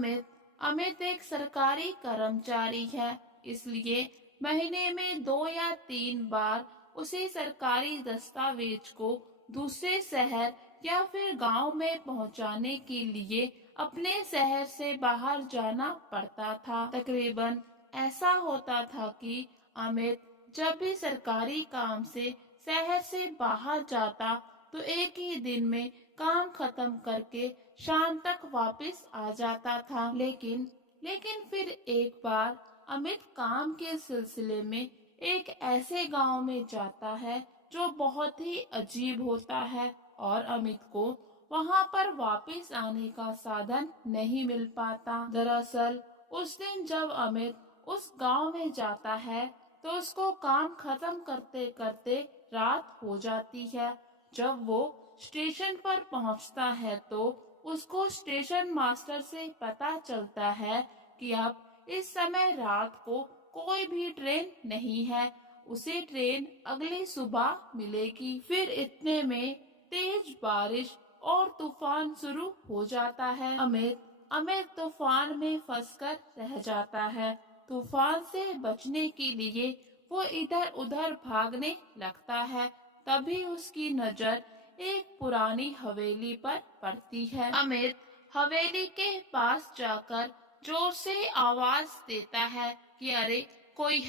अमित अमित एक सरकारी कर्मचारी है, इसलिए महीने में 2 या 3 बार उसे सरकारी दस्तावेज को दूसरे शहर या फिर गांव में पहुंचाने के लिए अपने शहर से बाहर जाना पड़ता था। तकरीबन ऐसा होता था कि अमित जब भी सरकारी काम से शहर से बाहर जाता तो एक ही दिन में काम खत्म करके शाम तक वापस आ जाता था। लेकिन लेकिन फिर एक बार अमित काम के सिलसिले में एक ऐसे गांव में जाता है जो बहुत ही अजीब होता है और अमित को वहां पर वापस आने का साधन नहीं मिल पाता। दरअसल उस दिन जब अमित उस गांव में जाता है तो उसको काम खत्म करते करते रात हो जाती है। जब वो स्टेशन पर पहुंचता है तो उसको स्टेशन मास्टर से पता चलता है कि अब इस समय रात को कोई भी ट्रेन नहीं है, उसे ट्रेन अगली सुबह मिलेगी। फिर इतने में तेज बारिश और तूफान शुरू हो जाता है। अमित तूफान में फंसकर रह जाता है। तूफान से बचने के लिए वो इधर उधर भागने लगता है। तभी उसकी नजर एक पुरानी हवेली पर पड़ती है। अमित हवेली के पास जाकर जोर से आवाज देता है कि अरे कोई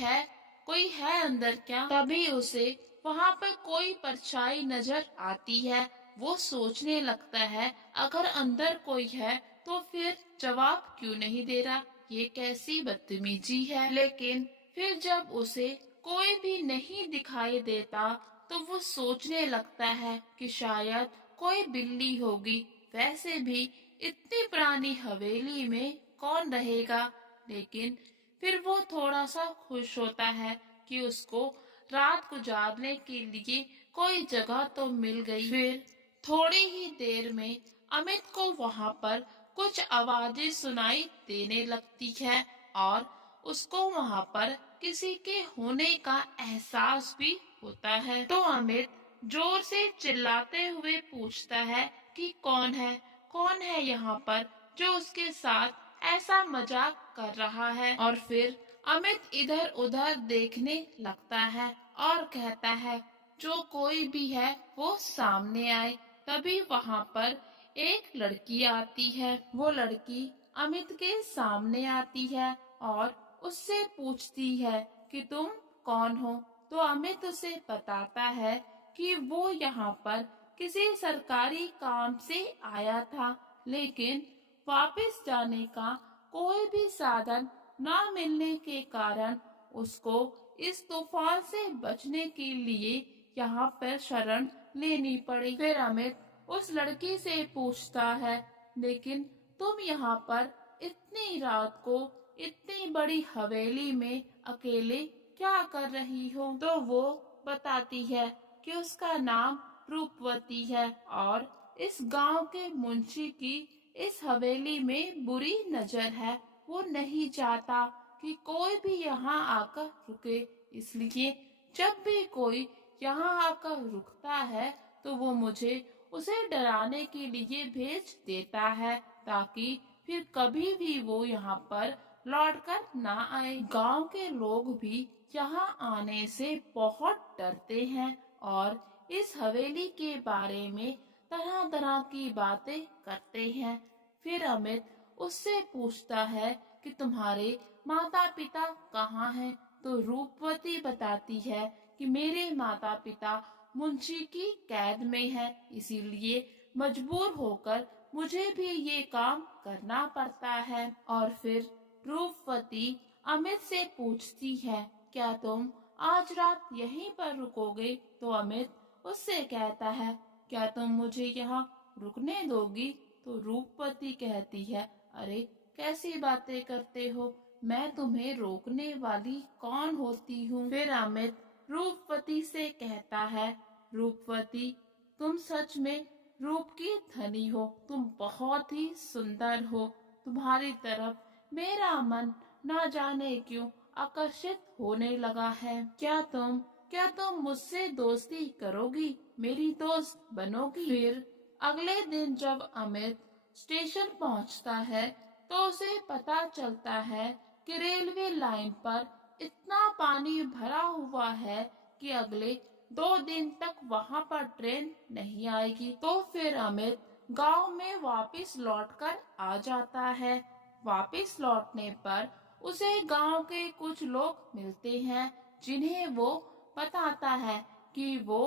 है अंदर क्या? तभी उसे वहाँ पर कोई परछाई नजर आती है। वो सोचने लगता है अगर अंदर कोई है तो फिर जवाब क्यों नहीं दे रहा, ये कैसी बदतमीजी है। लेकिन फिर जब उसे कोई भी नहीं दिखाई देता तो वो सोचने लगता है कि शायद कोई बिल्ली होगी। वैसे भी इतनी पुरानी हवेली में कौन रहेगा। लेकिन फिर वो थोड़ा सा खुश होता है कि उसको रात गुजारने के लिए कोई जगह तो मिल गई। फिर थोड़ी ही देर में अमित को वहाँ पर कुछ आवाजें सुनाई देने लगती है और उसको वहाँ पर किसी के होने का एहसास भी होता है। तो अमित जोर से चिल्लाते हुए पूछता है कि कौन है यहाँ पर जो उसके साथ ऐसा मजाक कर रहा है। और फिर अमित इधर उधर देखने लगता है और कहता है जो कोई भी है वो सामने आए। तभी वहाँ पर एक लड़की आती है। वो लड़की अमित के सामने आती है और उससे पूछती है कि तुम कौन हो। तो अमित उसे बताता है कि वो यहाँ पर किसी सरकारी काम से आया था, लेकिन वापस जाने का कोई भी साधन न मिलने के कारण उसको इस तूफान से बचने के लिए यहाँ पर शरण लेनी पड़ी। फिर अमित उस लड़की से पूछता है लेकिन तुम यहाँ पर इतनी रात को इतनी बड़ी हवेली में अकेले क्या कर रही हो? तो वो बताती है कि उसका नाम रूपवती है और इस गांव के मुंशी की इस हवेली में बुरी नजर है। वो नहीं चाहता कि कोई भी यहाँ आकर रुके, इसलिए जब भी कोई यहाँ आकर रुकता है तो वो मुझे उसे डराने के लिए भेज देता है ताकि फिर कभी भी वो यहाँ पर लौटकर ना आए। गांव के लोग भी यहाँ आने से बहुत डरते हैं और इस हवेली के बारे में तरह तरह की बातें करते हैं। फिर अमित उससे पूछता है कि तुम्हारे माता पिता कहाँ हैं? तो रूपवती बताती है कि मेरे माता पिता मुंशी की कैद में है, इसीलिए मजबूर होकर मुझे भी ये काम करना पड़ता है। और फिर रूपवती अमित से पूछती है क्या तुम आज रात यहीं पर रुकोगे? तो अमित उससे कहता है क्या तुम मुझे यहाँ रुकने दोगी? तो रूपवती कहती है अरे कैसी बातें करते हो, मैं तुम्हें रोकने वाली कौन होती हूँ। फिर अमित रूपवती से कहता है रूपवती तुम सच में रूप की धनी हो, तुम बहुत ही सुंदर हो, तुम्हारी तरफ मेरा मन न जाने क्यों आकर्षित होने लगा है। क्या तुम मुझसे दोस्ती करोगी, मेरी दोस्त बनोगी? फिर अगले दिन जब अमित स्टेशन पहुंचता है तो उसे पता चलता है कि रेलवे लाइन पर इतना पानी भरा हुआ है कि अगले 2 दिन तक वहां पर ट्रेन नहीं आएगी। तो फिर अमित गांव में वापस लौटकर आ जाता है। वापस लौटने पर उसे गांव के कुछ लोग मिलते हैं, जिन्हें वो बताता है कि वो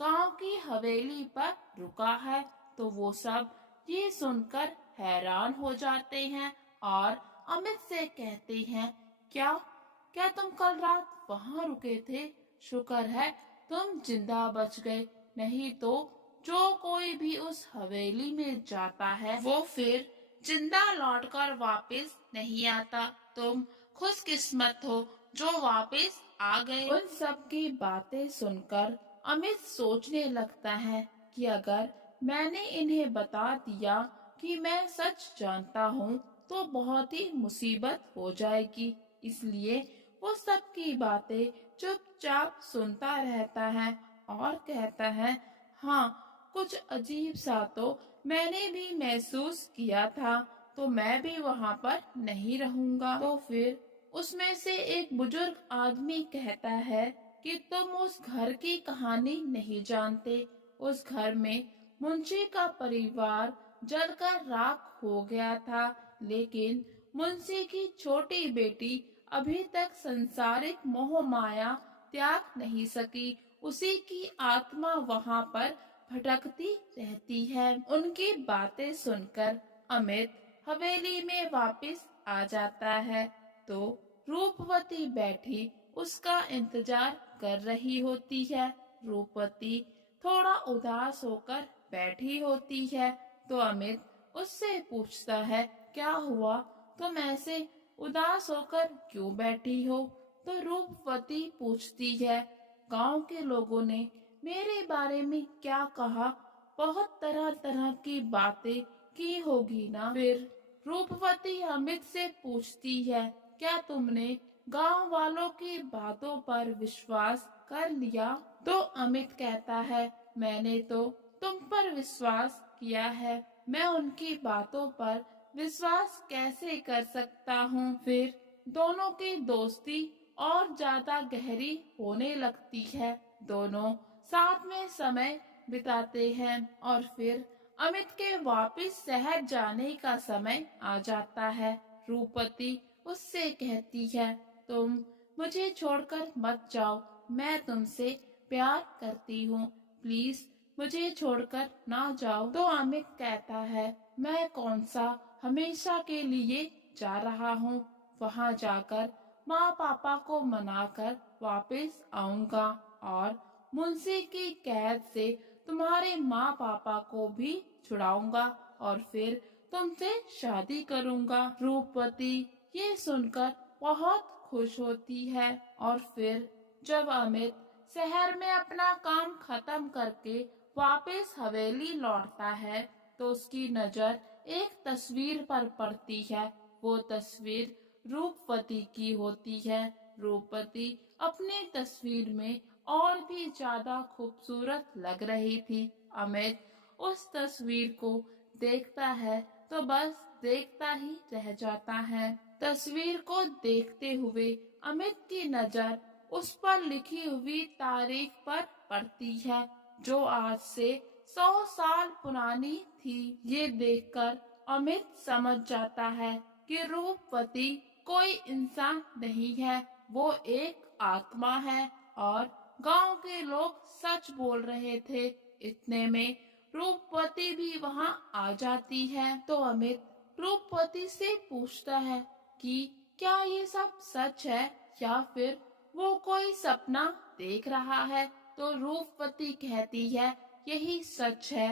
गांव की हवेली पर रुका है। तो वो सब ये सुनकर हैरान हो जाते हैं और अमित से कहते हैं, क्या क्या तुम कल रात वहां रुके थे? शुक्र है तुम जिंदा बच गए, नहीं तो जो कोई भी उस हवेली में जाता है वो फिर जिंदा लौटकर वापस नहीं आता। तुम खुशकिस्मत हो जो वापस आ गए। उन सब की बातें सुनकर अमित सोचने लगता है कि अगर मैंने इन्हें बता दिया कि मैं सच जानता हूँ तो बहुत ही मुसीबत हो जाएगी। इसलिए वो सबकी बातें चुपचाप सुनता रहता है और कहता है, हाँ, कुछ अजीब सा तो मैंने भी महसूस किया था, तो मैं भी वहाँ पर नहीं रहूंगा। तो फिर उसमें से एक बुजुर्ग आदमी कहता है कि तुम उस घर की कहानी नहीं जानते। उस घर में मुंशी का परिवार जलकर राख हो गया था, लेकिन मुंशी की छोटी बेटी अभी तक संसारिक मोह माया त्याग नहीं सकी। उसी की आत्मा वहाँ पर भटकती रहती है। उनकी बातें सुनकर अमित हवेली में वापस आ जाता है। तो रूपवती बैठी उसका इंतजार कर रही होती है। रूपवती थोड़ा उदास होकर बैठी होती है। तो अमित उससे पूछता है, क्या हुआ, तुम ऐसे उदास होकर क्यों बैठी हो? तो रूपवती पूछती है, गांव के लोगों ने मेरे बारे में क्या कहा? बहुत तरह तरह की बातें की होगी ना। फिर रूपवती अमित से पूछती है, क्या तुमने गांव वालों की बातों पर विश्वास कर लिया? तो अमित कहता है, मैंने तो तुम पर विश्वास किया है, मैं उनकी बातों पर विश्वास कैसे कर सकता हूँ? फिर दोनों की दोस्ती और ज्यादा गहरी होने लगती है। दोनों साथ में समय बिताते हैं और फिर अमित के वापस शहर जाने का समय आ जाता है। रूपवती उससे कहती है, तुम मुझे छोड़कर मत जाओ, मैं तुमसे प्यार करती हूँ, प्लीज मुझे छोड़कर ना जाओ। तो अमित कहता है, मैं कौन सा हमेशा के लिए जा रहा हूँ, वहाँ जाकर माँ पापा को मनाकर वापस आऊंगा और मुंशी की कैद से तुम्हारे माँ पापा को भी छुड़ाऊंगा और फिर तुमसे शादी करूंगा। रूपवती ये सुनकर बहुत खुश होती है और फिर जब अमित शहर में अपना काम खत्म करके वापस हवेली लौटता है तो उसकी नजर एक तस्वीर पर पड़ती है। वो तस्वीर रूपवती की होती है। रूपवती अपनी तस्वीर में और भी ज्यादा खूबसूरत लग रही थी। अमित उस तस्वीर को देखता है तो बस देखता ही रह जाता है। तस्वीर को देखते हुए अमित की नजर उस पर लिखी हुई तारीख पर पड़ती है, जो आज से 100 साल पुरानी थी। ये देखकर अमित समझ जाता है कि रूपवती कोई इंसान नहीं है, वो एक आत्मा है और गांव के लोग सच बोल रहे थे। इतने में रूपवती भी वहां आ जाती है। तो अमित रूपवती से पूछता है कि क्या ये सब सच है या फिर वो कोई सपना देख रहा है? तो रूपवती कहती है, यही सच है,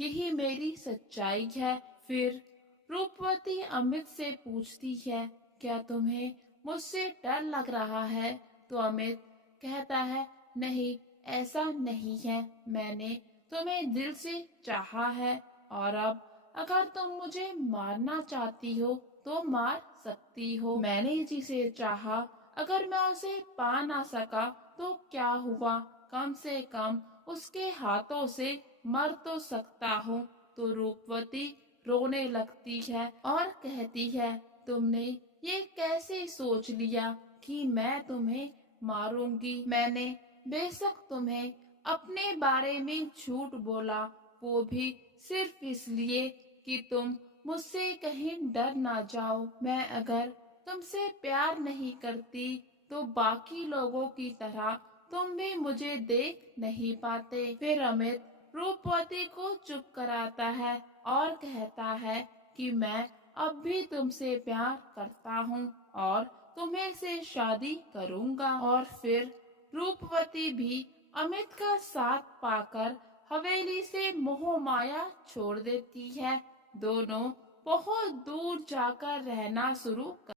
यही मेरी सच्चाई है। फिर रूपवती अमित से पूछती है, क्या तुम्हें मुझसे डर लग रहा है? तो अमित कहता है, नहीं, ऐसा नहीं है, मैंने तुम्हें दिल से चाहा है और अब अगर तुम मुझे मारना चाहती हो तो मार सकती हो। मैंने जिसे चाहा, अगर मैं उसे पा ना सका तो क्या हुआ, कम से कम उसके हाथों से मर तो सकता हूँ। तो रूपवती रोने लगती है और कहती है, तुमने ये कैसे सोच लिया कि मैं तुम्हें मारूंगी। मैंने बेशक तुम्हें अपने बारे में झूठ बोला, वो भी सिर्फ इसलिए कि तुम मुझसे कहीं डर ना जाओ। मैं अगर तुमसे प्यार नहीं करती तो बाकी लोगों की तरह तुम भी मुझे देख नहीं पाते। फिर अमित रूपवती को चुप कराता है और कहता है कि मैं अब भी तुमसे प्यार करता हूँ और तुम्हें से शादी करूँगा। और फिर रूपवती भी अमित का साथ पाकर हवेली से मोह माया छोड़ देती है। दोनों बहुत दूर जाकर रहना शुरू